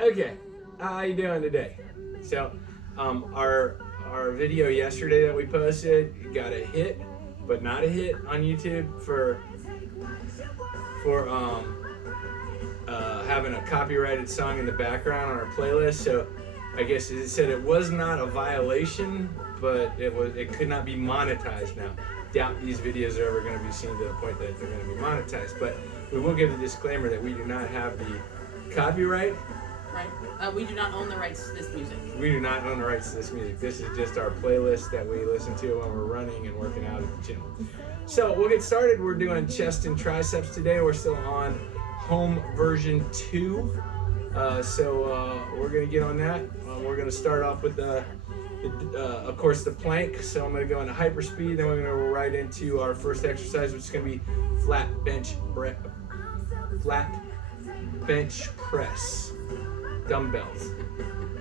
Okay, how you doing today? So, our video yesterday that we posted got a hit, but not a hit on YouTube for having a copyrighted song in the background on our playlist. So, I guess it said it was not a violation, but it could not be monetized now. Doubt these videos are ever going to be seen to the point that they're going to be monetized, but we will give the disclaimer that we do not have the copyright. Right. We do not own the rights to this music. We do not own the rights to this music. This is just our playlist that we listen to when we're running and working out at the gym. So we'll get started. We're doing chest and triceps today. We're still on home version 2. So we're going to get on that. We're going to start off with of course, the plank. So I'm going to go into hyper speed. Then we're going to go right into our first exercise, which is going to be flat bench press. Dumbbells.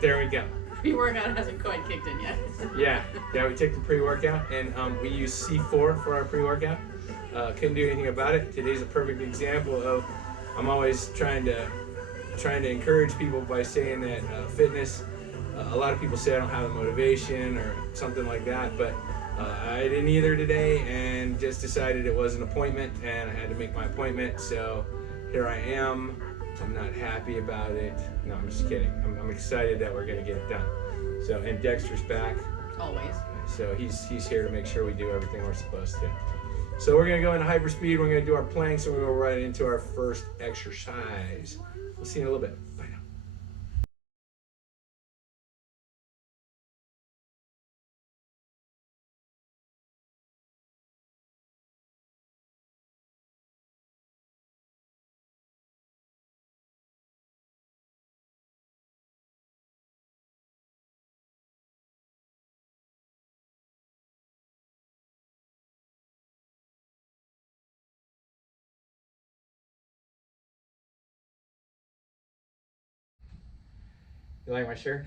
There we go. Pre-workout hasn't quite kicked in yet. Yeah, we took the pre-workout and we use C4 for our pre-workout. Couldn't do anything about it. Today's a perfect example of I'm always trying to encourage people by saying that fitness. A lot of people say I don't have the motivation or something like that, but I didn't either today, and just decided it was an appointment and I had to make my appointment. So here I am. I'm not happy about it. No, I'm just kidding. I'm excited that we're gonna get it done. So, and Dexter's back. Always. So he's here to make sure we do everything we're supposed to. So we're gonna go into hyper speed. We're gonna do our planks, and we're gonna go right into our first exercise. We'll see you in a little bit. Bye now. You like my shirt?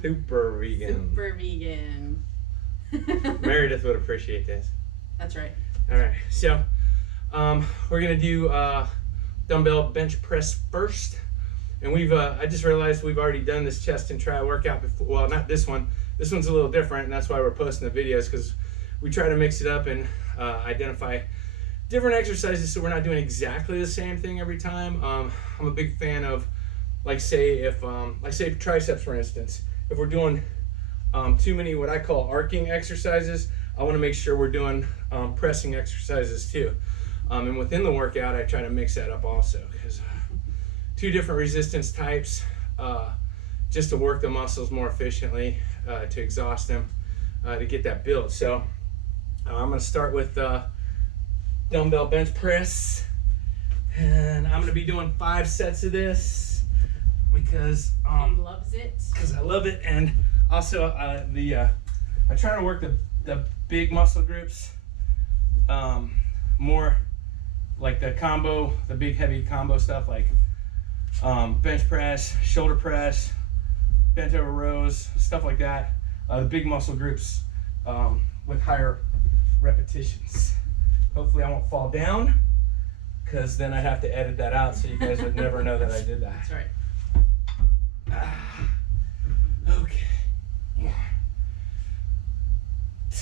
Super vegan. Super vegan. Meredith would appreciate this. That's right. All right, so we're gonna do dumbbell bench press first, and I just realized we've already done this chest and tri workout before. Well, not this one. This one's a little different, and that's why we're posting the videos, because we try to mix it up and identify different exercises so we're not doing exactly the same thing every time. I'm a big fan of, like say triceps, for instance. If we're doing too many what I call arcing exercises, I want to make sure we're doing pressing exercises too. And within the workout, I try to mix that up also, because two different resistance types, just to work the muscles more efficiently, to exhaust them, to get that build. So I'm going to start with dumbbell bench press, and I'm going to be doing 5 sets of this. Because he loves it. Because I love it, and also I try to work the big muscle groups, more like the big heavy combo stuff, like bench press, shoulder press, bent over rows, stuff like that. The big muscle groups with higher repetitions. Hopefully I won't fall down, because then I'd have to edit that out so you guys would never know that I did that. That's right. Okay. 1, 2,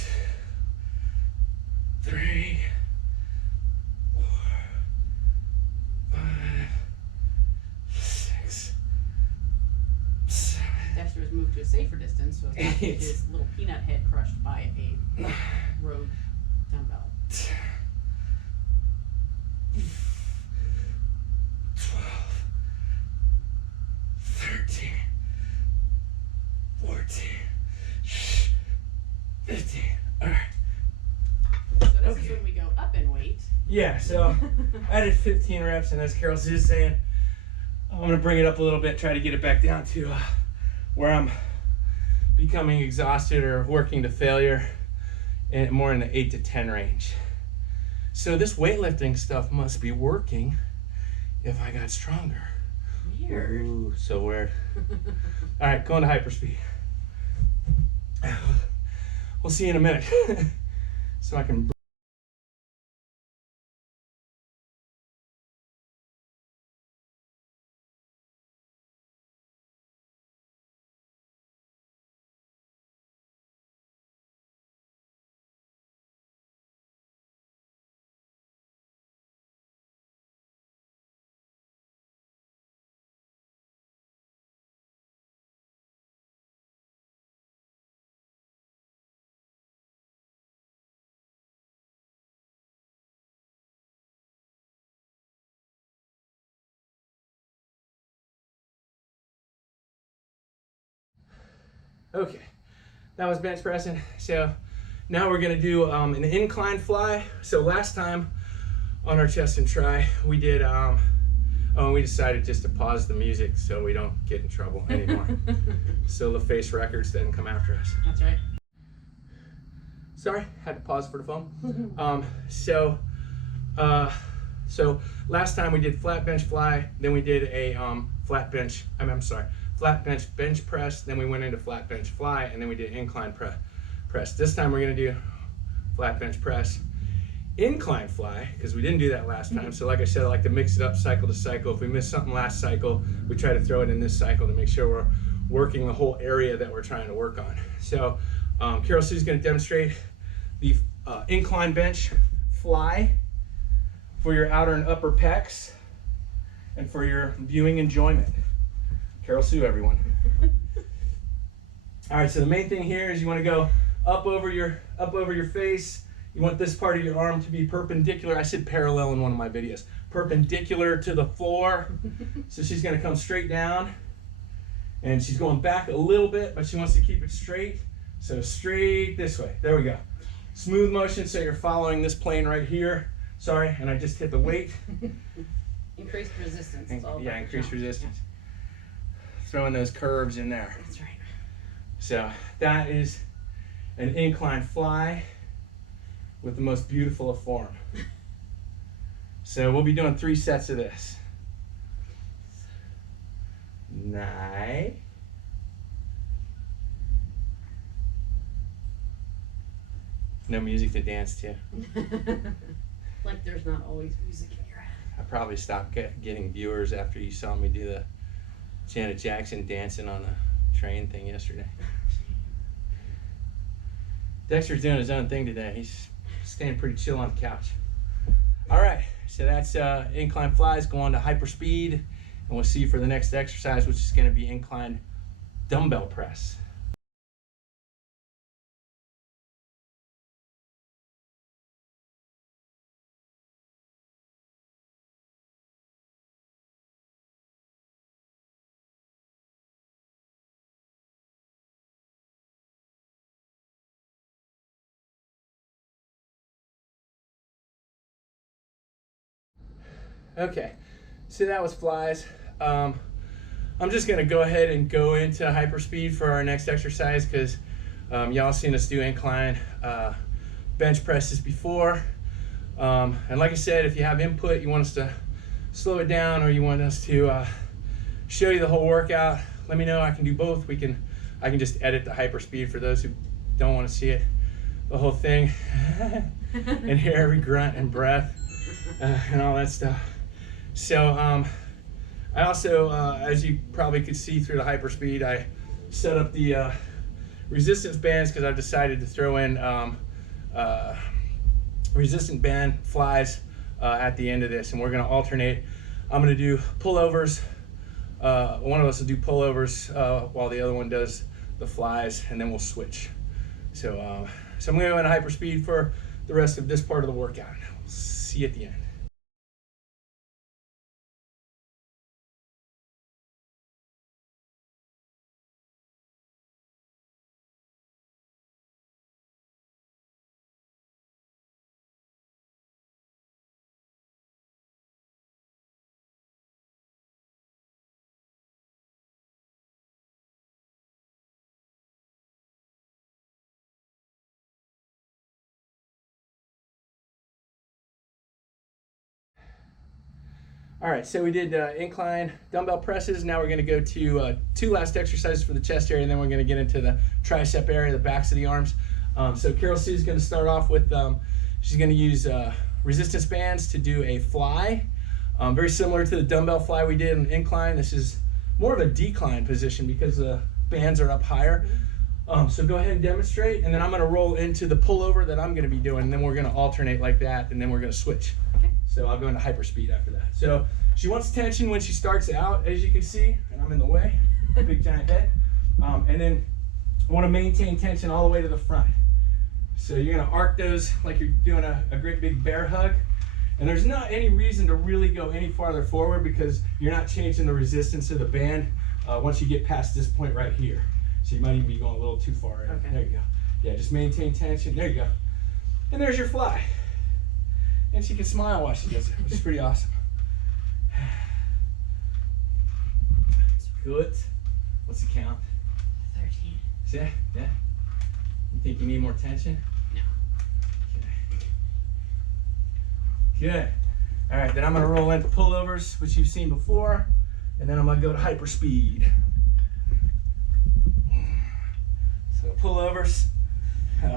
3, 4, 5, 6, 7. Dexter was moved to a safer distance, so it's not his little peanut head crushed by a road dumbbell. 12, 13, 14, 15. All right. So this is when we go up in weight. Yeah, so I did 15 reps, and as Carolsue is saying, I'm going to bring it up a little bit, try to get it back down to where I'm becoming exhausted or working to failure, and more in the 8 to 10 range. So this weightlifting stuff must be working if I got stronger. Weird. Ooh, so weird. All right, going to hyperspeed. We'll see you in a minute. So I can Okay, that was bench pressing. So now we're gonna do an incline fly. So last time on our chest and try, we did, we decided just to pause the music so we don't get in trouble anymore. So the Face Records didn't come after us. That's right. Sorry, had to pause for the phone. So last time we did flat bench fly, then we did a flat bench bench press, then we went into flat bench fly, and then we did incline press. This time we're gonna do flat bench press, incline fly, because we didn't do that last time. So like I said, I like to mix it up cycle to cycle. If we missed something last cycle, we try to throw it in this cycle to make sure we're working the whole area that we're trying to work on. So Carolsue is gonna demonstrate the incline bench fly for your outer and upper pecs and for your viewing enjoyment. Carolsue, everyone. All right, so the main thing here is you want to go up over your face. You want this part of your arm to be perpendicular. I said parallel in one of my videos. Perpendicular to the floor. So she's going to come straight down, and she's going back a little bit, but she wants to keep it straight. So straight this way. There we go. Smooth motion, so you're following this plane right here. Sorry, and I just hit the weight. Increased resistance. It's all Yeah, about increased the jump. resistance. Throwing those curves in there. That's right. So that is an incline fly with the most beautiful of form. So we'll be doing 3 sets of this. Nice. No music to dance to. Like there's not always music in your head. I probably stopped getting viewers after you saw me do the Janet Jackson dancing on the train thing yesterday. Dexter's doing his own thing today. He's staying pretty chill on the couch. All right, so that's incline flies. Go on to hyper speed, and we'll see you for the next exercise, which is going to be incline dumbbell press. Okay, so that was flies. I'm just gonna go ahead and go into hyperspeed for our next exercise because y'all seen us do incline bench presses before. And like I said, if you have input, you want us to slow it down or you want us to show you the whole workout, let me know. I can do both. I can just edit the hyperspeed for those who don't want to see it, the whole thing, and hear every grunt and breath and all that stuff. So I also, as you probably could see through the hyperspeed, I set up the resistance bands because I've decided to throw in resistant band flies at the end of this, and we're going to alternate. I'm going to do pullovers. One of us will do pullovers while the other one does the flies, and then we'll switch. So I'm going to go into hyperspeed for the rest of this part of the workout. We'll see you at the end. All right, so we did incline dumbbell presses. Now we're going to go to 2 last exercises for the chest area, and then we're going to get into the tricep area, the backs of the arms. So Carolsue is going to start off with, she's going to use resistance bands to do a fly. Very similar to the dumbbell fly we did in incline. This is more of a decline position because the bands are up higher. So go ahead and demonstrate, and then I'm going to roll into the pullover that I'm going to be doing, and then we're going to alternate like that, and then we're going to switch. So I'll go into hyperspeed after that. So she wants tension when she starts out, as you can see, and I'm in the way, big giant head. And then I want to maintain tension all the way to the front. So you're going to arc those like you're doing a great big bear hug. And there's not any reason to really go any farther forward because you're not changing the resistance of the band once you get past this point right here. So you might even be going a little too far in. Okay. There you go. Yeah, just maintain tension. There you go. And there's your fly. And she can smile while she does it, which is pretty awesome. Good. What's the count? 13. Yeah, yeah. You think you need more tension? No. Okay. Good. All right, then I'm gonna roll into pullovers, which you've seen before, and then I'm gonna go to hyper speed. So pullovers,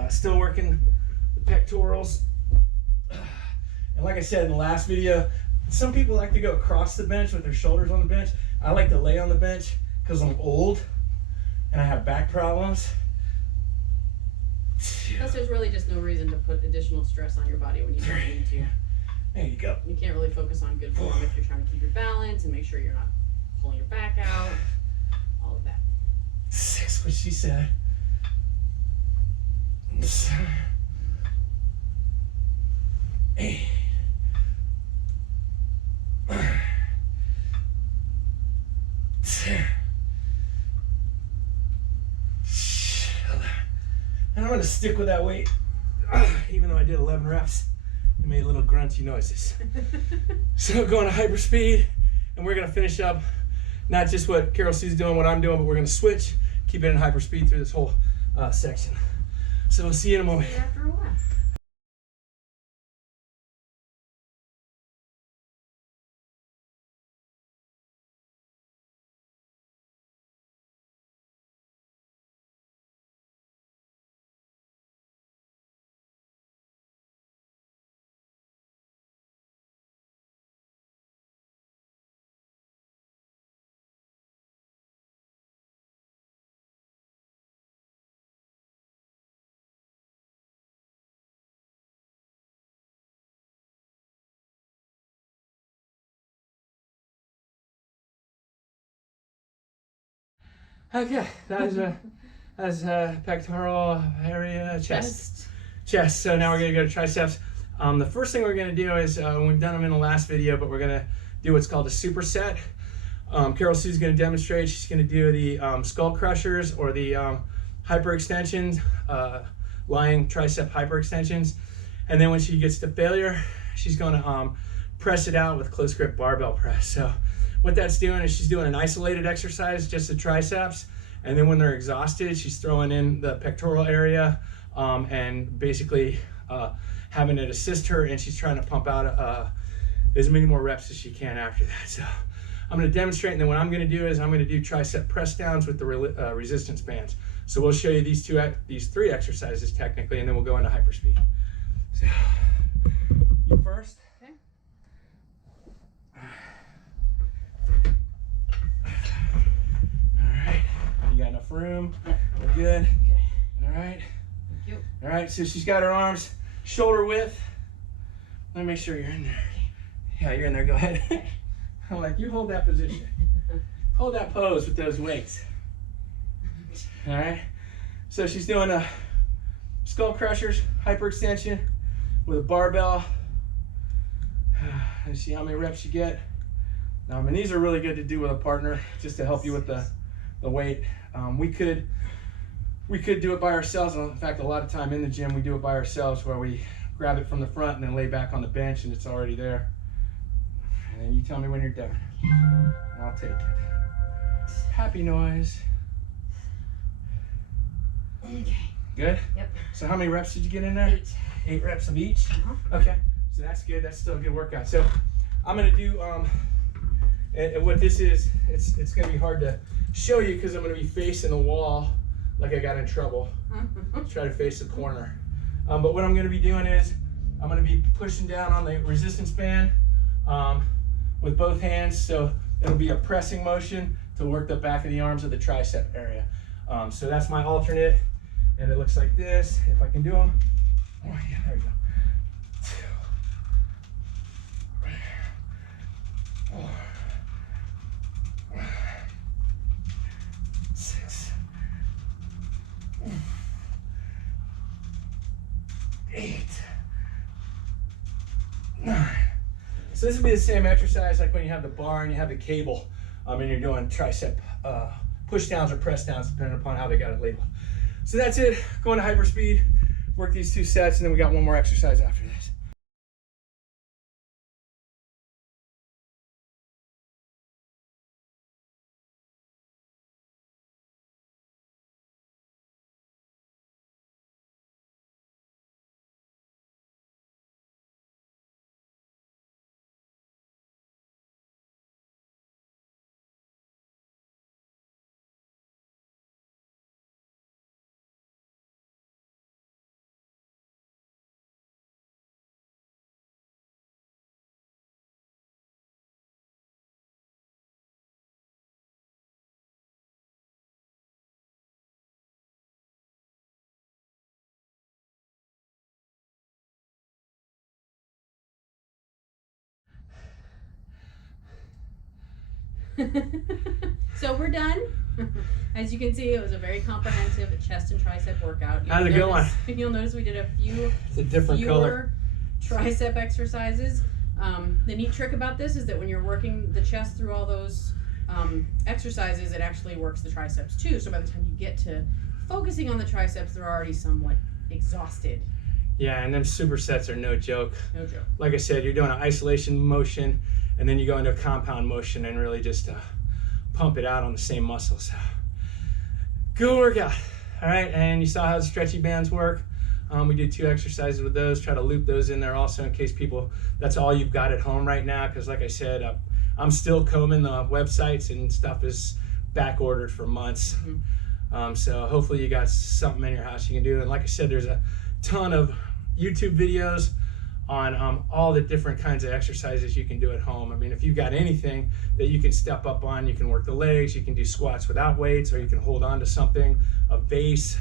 still working the pectorals. And like I said in the last video, some people like to go across the bench with their shoulders on the bench. I like to lay on the bench because I'm old and I have back problems. Plus, there's really just no reason to put additional stress on your body when you don't need to. There you go. You can't really focus on good form if you're trying to keep your balance and make sure you're not pulling your back out. All of that. 6, what she said. 8. And I'm going to stick with that weight, even though I did 11 reps. It made little grunty noises. So going to hyper speed, and we're going to finish up not just what Carolsue's doing, what I'm doing, but we're going to switch, keep it in hyper speed through this whole section. So we'll see you in a moment. See you after a while. Okay, that's pectoral area, chest. So now we're gonna go to triceps. The first thing we're gonna do is, we've done them in the last video, but we're gonna do what's called a superset. Carolsue's gonna demonstrate. She's gonna do the skull crushers or the hyperextensions, lying tricep hyperextensions. And then when she gets to failure, she's gonna press it out with close grip barbell press. So what that's doing is she's doing an isolated exercise, just the triceps, and then when they're exhausted, she's throwing in the pectoral area and basically having it assist her, and she's trying to pump out as many more reps as she can after that. So I'm going to demonstrate, and then what I'm going to do is I'm going to do tricep press downs with the resistance bands. So we'll show you these 3 exercises technically, and then we'll go into hyperspeed. So you first. Okay. You got enough room? We're good. All right. Thank you. All right, so she's got her arms shoulder width. Let me make sure you're in there. Yeah, you're in there. Go ahead. I'm like, you hold that position. Hold that pose with those weights. All right. So she's doing a skull crushers, hyperextension with a barbell. And see how many reps you get. And these are really good to do with a partner, just to help you with the weight. We could do it by ourselves. In fact, a lot of time in the gym we do it by ourselves, where we grab it from the front and then lay back on the bench and it's already there. And then you tell me when you're done, and I'll take it. Happy noise. Okay. Good? Yep. So how many reps did you get in there? 8. 8 reps of each? Uh-huh. Okay, so that's good. That's still a good workout. So I'm gonna do, and what this is, it's gonna be hard to show you because I'm gonna be facing the wall like I got in trouble. Try to face the corner. But what I'm gonna be doing is, I'm gonna be pushing down on the resistance band with both hands. So it'll be a pressing motion to work the back of the arms of the tricep area. So that's my alternate, and it looks like this. If I can do them. Oh yeah, there we go. 2, 4, 6, 8, 9. So this would be the same exercise like when you have the bar and you have the cable and you're doing tricep push downs or press downs, depending upon how they got it labeled. So that's it. Going to hyper speed, work these 2 sets, and then we got one more exercise after this. So we're done. As you can see, it was a very comprehensive chest and tricep workout. How's it going? You'll notice we did a few It's a different color. tricep exercises. The neat trick about this is that when you're working the chest through all those exercises, it actually works the triceps too. So by the time you get to focusing on the triceps, they're already somewhat exhausted. Yeah, and then supersets are no joke. No joke. Like I said, you're doing an isolation motion, and then you go into a compound motion and really just pump it out on the same muscles. Good workout. All right, and you saw how the stretchy bands work. We did 2 exercises with those. Try to loop those in there also in case people, that's all you've got at home right now, because like I said, I'm still combing the websites and stuff is back ordered for months. So hopefully you got something in your house you can do. And like I said, there's a ton of YouTube videos on all the different kinds of exercises you can do at home. I mean, if you've got anything that you can step up on, you can work the legs, you can do squats without weights, or you can hold on to something, a vase,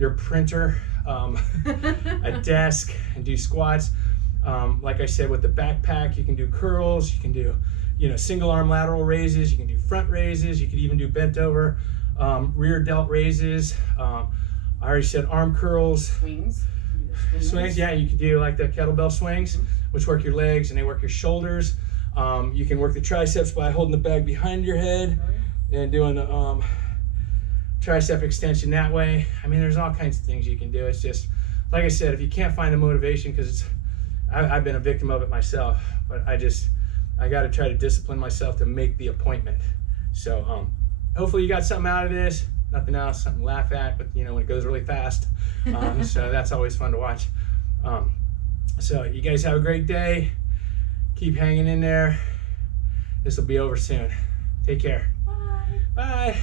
your printer, a desk, and do squats. Like I said, with the backpack, you can do curls, you can do, single arm lateral raises, you can do front raises, you can even do bent over rear delt raises. I already said arm curls. Swings, yeah, you can do like the kettlebell swings, which work your legs and they work your shoulders. You can work the triceps by holding the bag behind your head and doing the tricep extension that way. I mean, there's all kinds of things you can do. It's just, like I said, if you can't find the motivation, because I've been a victim of it myself, but I got to try to discipline myself to make the appointment. So hopefully you got something out of this. Nothing else, something to laugh at, but when it goes really fast. So that's always fun to watch. So you guys have a great day. Keep hanging in there. This will be over soon. Take care. Bye. Bye.